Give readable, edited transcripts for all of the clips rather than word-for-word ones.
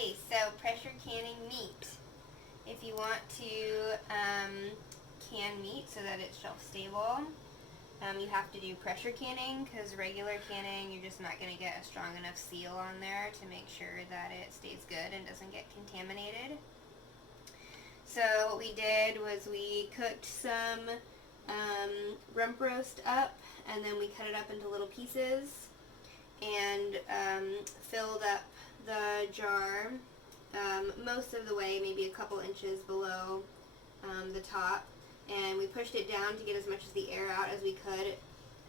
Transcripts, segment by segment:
Okay, so pressure canning meat. If you want to can meat so that it's shelf stable, you have to do pressure canning, because regular canning you're just not going to get a strong enough seal on there to make sure that it stays good and doesn't get contaminated. So what we did was we cooked some rump roast up, and then we cut it up into little pieces and filled up the jar most of the way, maybe a couple inches below the top, and we pushed it down to get as much of the air out as we could.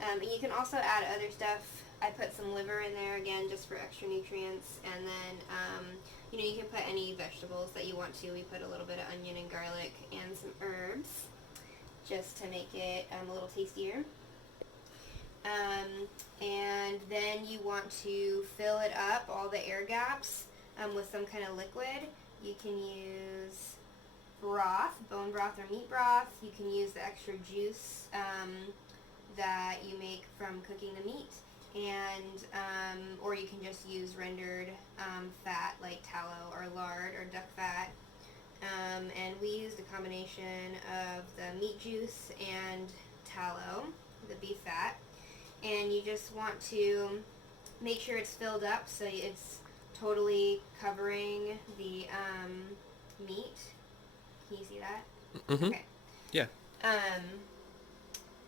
And you can also add other stuff. I put some liver in there again just for extra nutrients, and then you can put any vegetables that you want to. We put a little bit of onion and garlic and some herbs just to make it a little tastier. And then you want to fill it up, all the air gaps, with some kind of liquid. You can use broth, bone broth or meat broth. You can use the extra juice that you make from cooking the meat, and or you can just use rendered fat like tallow or lard or duck fat. And we used a combination of the meat juice and tallow, the beef fat. And you just want to make sure it's filled up so it's totally covering the meat. Can you see that? Mm-hmm. Okay. Yeah.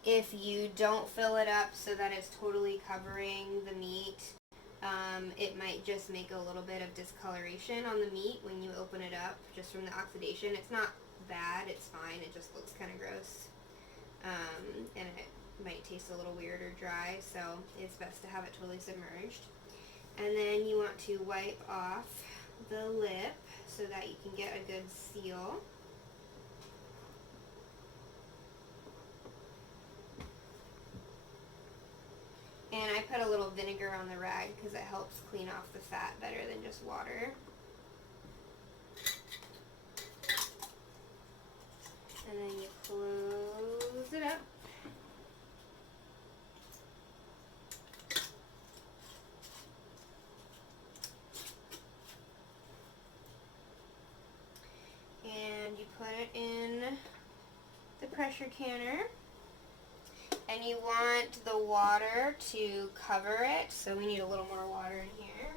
If you don't fill it up so that it's totally covering the meat, it might just make a little bit of discoloration on the meat when you open it up, just from the oxidation. It's not bad, it's fine, it just looks kind of gross. And it might taste a little weird or dry, so it's best to have it totally submerged. And then you want to wipe off the lip so that you can get a good seal. And I put a little vinegar on the rag because it helps clean off the fat better than just water. And then you close it up. And you put it in the pressure canner. And you want the water to cover it, so we need a little more water in here.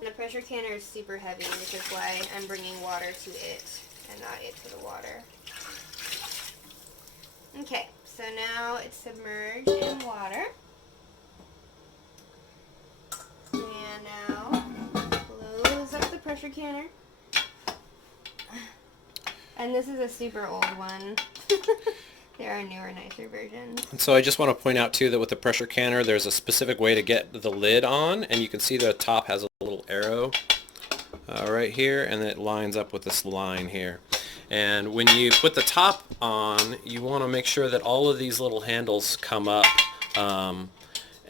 And the pressure canner is super heavy, which is why I'm bringing water to it and not it to the water. Okay, so now it's submerged in water. And now close up the pressure canner. And this is a super old one. There are newer, nicer versions. And so I just want to point out too that with the pressure canner there's a specific way to get the lid on, and you can see the top has a little arrow right here, and it lines up with this line here. And when you put the top on, you want to make sure that all of these little handles come up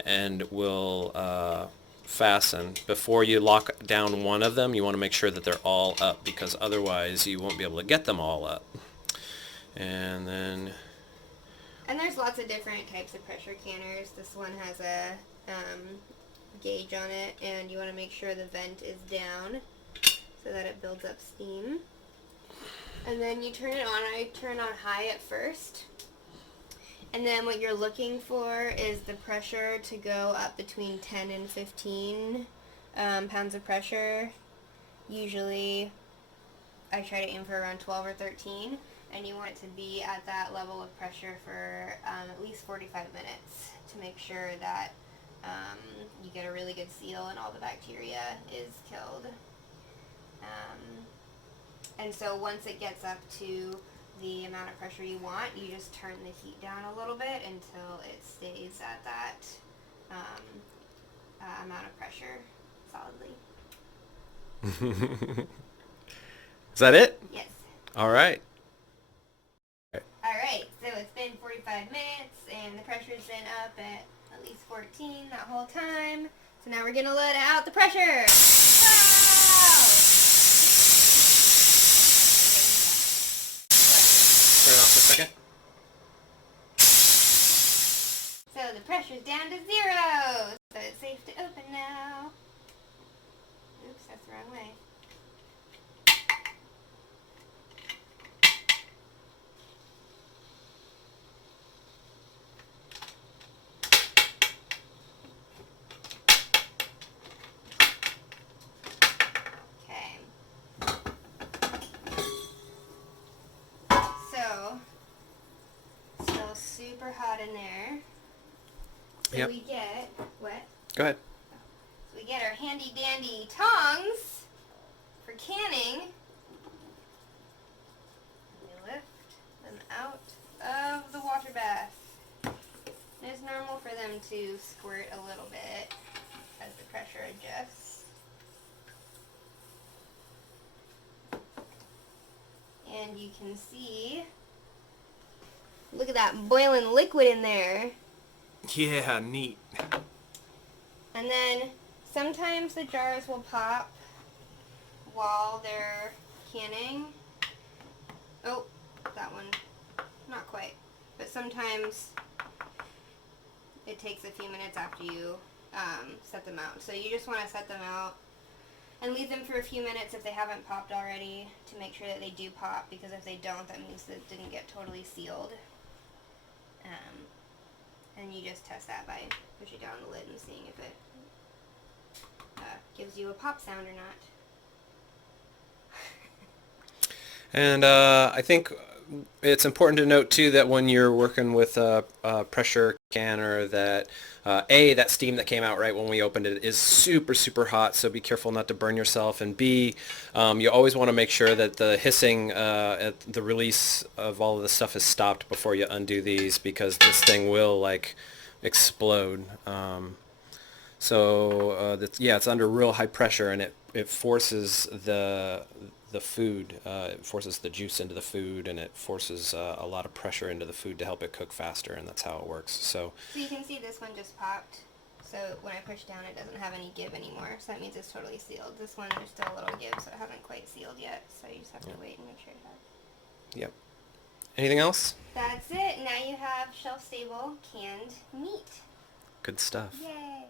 and will fasten. Before you lock down one of them, you want to make sure that they're all up, because otherwise you won't be able to get them all up. And then... And there's lots of different types of pressure canners. This one has a gauge on it, and you want to make sure the vent is down so that it builds up steam. And then you turn it on. I turn on high at first. And then what you're looking for is the pressure to go up between 10 and 15 pounds of pressure. Usually I try to aim for around 12 or 13. And you want it to be at that level of pressure for at least 45 minutes to make sure that you get a really good seal and all the bacteria is killed. And so once it gets up to the amount of pressure you want, you just turn the heat down a little bit until it stays at that amount of pressure solidly. Is that it? Yes. All right. Alright, so it's been 45 minutes and the pressure's been up at least 14 that whole time. So now we're going to let out the pressure. Wow! Turn it off for a second. So the pressure's down to 0, so it's safe to open now. Oops, that's the wrong way. Okay. So, still super hot in there. So Yep. we get, what? Go ahead. So we get our handy dandy tongs for canning. We lift them out of the water bath. And it's normal for them to squirt a little bit as the pressure adjusts. And you can see, look at that boiling liquid in there. Yeah, neat. And then sometimes the jars will pop while they're canning. Oh, that one, not quite. But sometimes it takes a few minutes after you set them out. So you just want to set them out and leave them for a few minutes if they haven't popped already to make sure that they do pop, because if they don't, that means that it didn't get totally sealed. And you just test that by pushing down the lid and seeing if it gives you a pop sound or not. And I think it's important to note too that when you're working with a pressure canner, that that steam that came out right when we opened it is super, super hot, so be careful not to burn yourself. And B, you always want to make sure that the hissing at the release of all of the stuff is stopped before you undo these, because this thing will like explode. Yeah, it's under real high pressure, and it forces the food, it forces the juice into the food, and it forces a lot of pressure into the food to help it cook faster, and that's how it works. So you can see this one just popped. So when I push down, it doesn't have any give anymore. So that means it's totally sealed. This one, there's still a little give, so it hasn't quite sealed yet. So you just have to wait and make sure it has. Yep. Anything else? That's it. Now you have shelf-stable canned meat. Good stuff. Yay!